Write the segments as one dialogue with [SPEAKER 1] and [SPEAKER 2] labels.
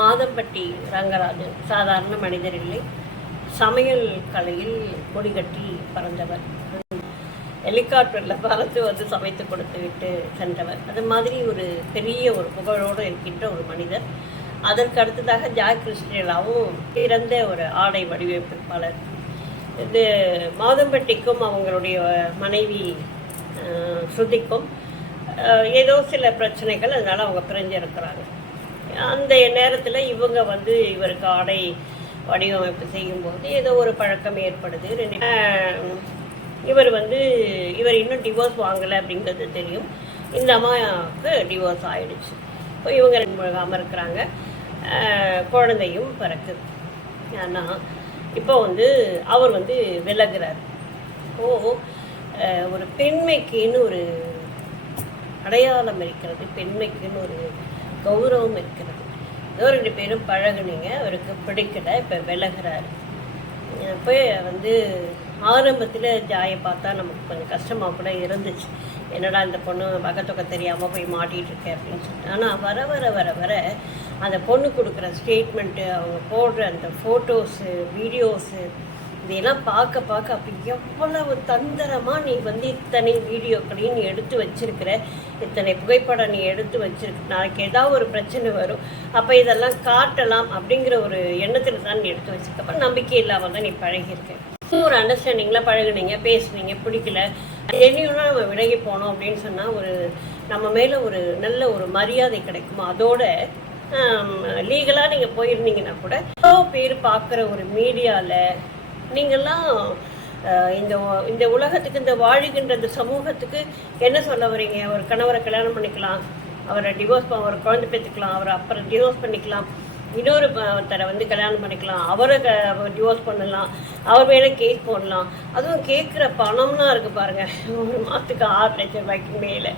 [SPEAKER 1] மாதம்பட்டி ரங்கராஜன் சாதாரண மனிதர் இல்லை. சமையல் கலையில் கொடிகட்டி பறந்தவர். ஹெலிகாப்டரில் பறந்து வந்து சமைத்து கொடுத்து விட்டு சென்றவர். அது மாதிரி ஒரு பெரிய ஒரு புகழோடு இருக்கின்ற ஒரு மனிதர். அதற்கு அடுத்ததாக ஜாக் கிறிஸ்டியலாவும் பிறந்த ஒரு ஆடை வடிவமைப்பாளர். இது மாதம்பட்டிக்கும் அவங்களுடைய மனைவி ஸ்ருதிக்கும் ஏதோ சில பிரச்சனைகள் அதனால் அவங்க பிரிஞ்சிருக்கிறாங்க. அந்த நேரத்தில் இவங்க வந்து இவருக்கு ஆடை வடிவமைப்பு செய்யும்போது ஏதோ ஒரு பழக்கம் ஏற்படுது. ரெண்டு இவர் வந்து இவர் இன்னும் டிவோர்ஸ் வாங்கலை அப்படிங்கிறது தெரியும். இந்த அம்மாவுக்கு டிவோர்ஸ் ஆயிடுச்சு. இப்போ இவங்க ரெண்டு முழுகாமல் இருக்கிறாங்க குழந்தையும் பிறக்குது ஆனால் இப்போ வந்து அவர் வந்து விலகுறார். ஓ ஒரு பெண்மைக்குன்னு ஒரு அடையாளம் இருக்கிறது. பெண்மைக்குன்னு ஒரு கௌரவம் இருக்கிறது. ஏதோ ரெண்டு பேரும் பழகுனீங்க அவருக்கு பிடிக்கல இப்போ விலகிறாரு. போய் வந்து ஆரம்பத்தில் ஜாயை பார்த்தா நமக்கு கொஞ்சம் கஷ்டமாக கூட இருந்துச்சு. என்னடா இந்த பொண்ணு பக்கத்தொக்க தெரியாமல் போய் மாட்டிகிட்டு இருக்கேன் அப்படின்னு சொல்லிட்டு. ஆனால் வர வர வர வர அந்த பொண்ணு கொடுக்குற ஸ்டேட்மெண்ட்டு அவங்க போடுற அந்த ஃபோட்டோஸு வீடியோஸு இதெல்லாம் பார்க்க பார்க்க அப்படி எவ்வளவு தந்திரமாக நீ வந்து இத்தனை வீடியோக்களையும் நீ எடுத்து வச்சிருக்கிற? இத்தனை புகைப்படம் நீ எடுத்து வச்சிருக்க? நாளைக்கு ஏதாவது ஒரு பிரச்சனை வரும். அப்போ இதெல்லாம் காட்டலாம் அப்படிங்கிற ஒரு எண்ணத்தில் தான் நீ எடுத்து வச்சிருக்கப்ப நம்பிக்கை இல்லாமல் தான் நீ பழகியிருக்க. ஒரு அண்டர்ஸ்டாண்டிங்கில் பழகுனீங்க பேசுனீங்க பிடிக்கல. என்னையும்னா நம்ம விலகி போனோம் அப்படின்னு சொன்னால் ஒரு நம்ம மேலே ஒரு நல்ல ஒரு மரியாதை கிடைக்கும்? அதோட லீகலாக நீங்கள் போயிருந்தீங்கன்னா கூட எவ்வளோ பேர் பார்க்குற ஒரு மீடியாவில் நீங்கள்லாம் இந்த இந்த உலகத்துக்கு இந்த வாழ்கின்ற இந்த சமூகத்துக்கு என்ன சொல்ல வரீங்க ஒரு கணவரை கல்யாணம் பண்ணிக்கலாம் அவரை டிவோர்ஸ் அவரை குழந்தை பெற்றுக்கலாம் அவரை அப்புறம் டிவோர்ஸ் பண்ணிக்கலாம். இன்னொரு தரை வந்து கல்யாணம் பண்ணிக்கலாம் அவரை டிவோர்ஸ் பண்ணலாம் அவர் மேலே கேஸ் போடலாம். அதுவும் கேட்குற பணம்லாம் இருக்குது பாருங்க. ஒரு மாதத்துக்கு ஆறு லட்சம் ரூபாய்க்கு மேலே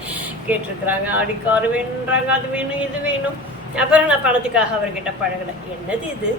[SPEAKER 1] கேட்டிருக்கிறாங்க. அடிக்காரு வேணுன்றாங்க அது வேணும் இது வேணும். அப்புறம் நான் பணத்துக்காக அவர்கிட்ட பழகலை. என்னது இது?